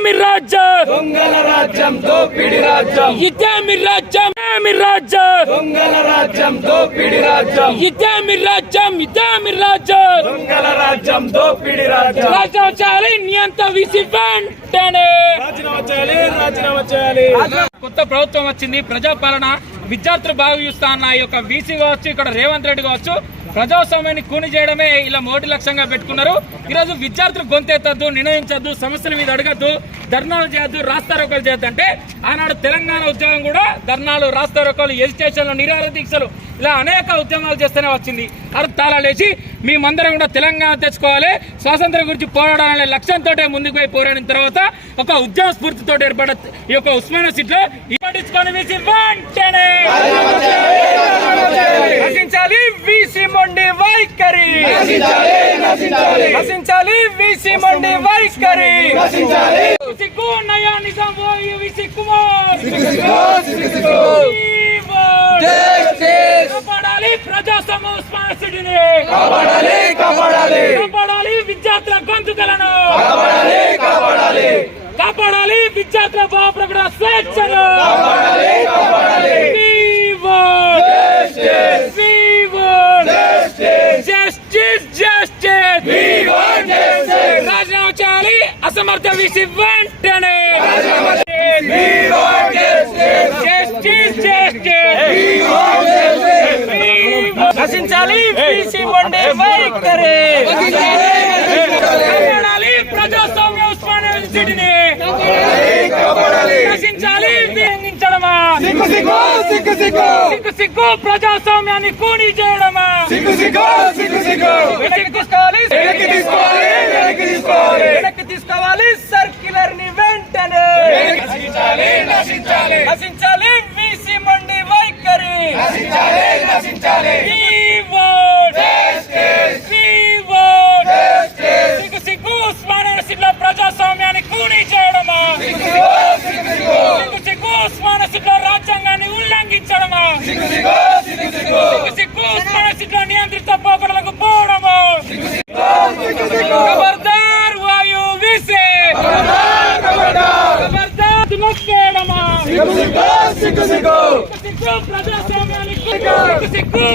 ఇదేమి రాజ్యం దొంగల రాజ్యం దోపిడి రాజ్యం ఇదేమి రాజ్యం ఏమి రాజ్యం దొంగల రాజ్యం దోపిడి రాజ్యం ఇదేమి రాజ్యం ఇదేమి రాజ్యం దొంగల రాజ్యం దోపిడి రాజ్యం రాజ్యం చేయాలి నియంత విసి వెంటనే రాజీనామా చేయాలి రాజీనామా చేయాలి. కొత్త ప్రభుత్వం వచ్చింది, ప్రజాపాలన, విద్యార్థులు బాగా చూస్తా అన్న ఈ యొక్క వీసీ కావచ్చు, ఇక్కడ రేవంత్ రెడ్డి కావచ్చు, ప్రజాస్వామ్యాన్ని కూని చేయడమే ఇలా మొదటి లక్ష్యంగా పెట్టుకున్నారు. ఈరోజు విద్యార్థులు గొంతెత్తద్దు, నిర్ణయించద్దు, సమస్యల మీద అడగద్దు, ధర్నాలు చేయొద్దు, రాస్తారోకలు చేయొద్దు అంటే ఆనాడు తెలంగాణ ఉద్యమం కూడా ధర్నాలు, రాస్తారోకలు, ఎజిటేషన్లు, నిరాహార దీక్షలు ఇలా అనేక ఉద్యమాలు చేస్తూనే వచ్చింది. అర్థాల లేచి మేమందరం కూడా తెలంగాణ తెచ్చుకోవాలి, స్వాతంత్రం గురించి పోరాడాలనే లక్ష్యంతో ముందుకు పోయి పోరాడిన తర్వాత ఒక ఉద్యమ స్ఫూర్తితో ఏర్పడ ఈ యొక్క ఉస్మానియా సీట్లో పట్టించుకొని వీసీ వెంటనే నశించాలి వీసీ మొండి వైఖరి, నశించాలి వీసీ మొండి వైఖరి, సిగ్గు నయా నిజాం వీసీ కుమార్, కాపాడాలి ప్రజాస్వామ్య ఉస్మానియా సిటీని, కాపాడాలి విద్యార్థుల గొంతుకలను, కాపాడాలి విద్యార్థుల భావప్రకటన స్వేచ్ఛను, రాజీనామా చేయాలి అసమర్థ వీసీ వెంటనే, నశించాలి వీసీ మొండి వైఖరి, కాపాడాలి ప్రజాస్వామ్య ఉస్మానియా సిటీని, నశించాలి వేయించడమా, సిగ్గు ప్రజాస్వామ్యాన్ని కూని చేయడమా, వెనక్కి తీసుకోవాలి సర్క్యులర్ ని వెంటనే, నశించాలి వీసీ మొండి వైఖరి, సిగ్గు ఉస్మానియా సిటీలో ప్రజాస్వామ్యాన్ని కూని చేయడమా, సిగ్గు ఉస్మానియా సిటీలో రాజ్యాంగాన్ని ఉల్లంఘించడమా, సిగ్గు ఉస్మానియా సిటీలో నియంత్రిత పోకడలకు పోవడమా, ఖబర్దార్ వాయు వీసీ, ఖబర్దార్ నొక్కేయడమా, సిగ్గు ప్రజాస్వామ్యాన్ని సిగ్గు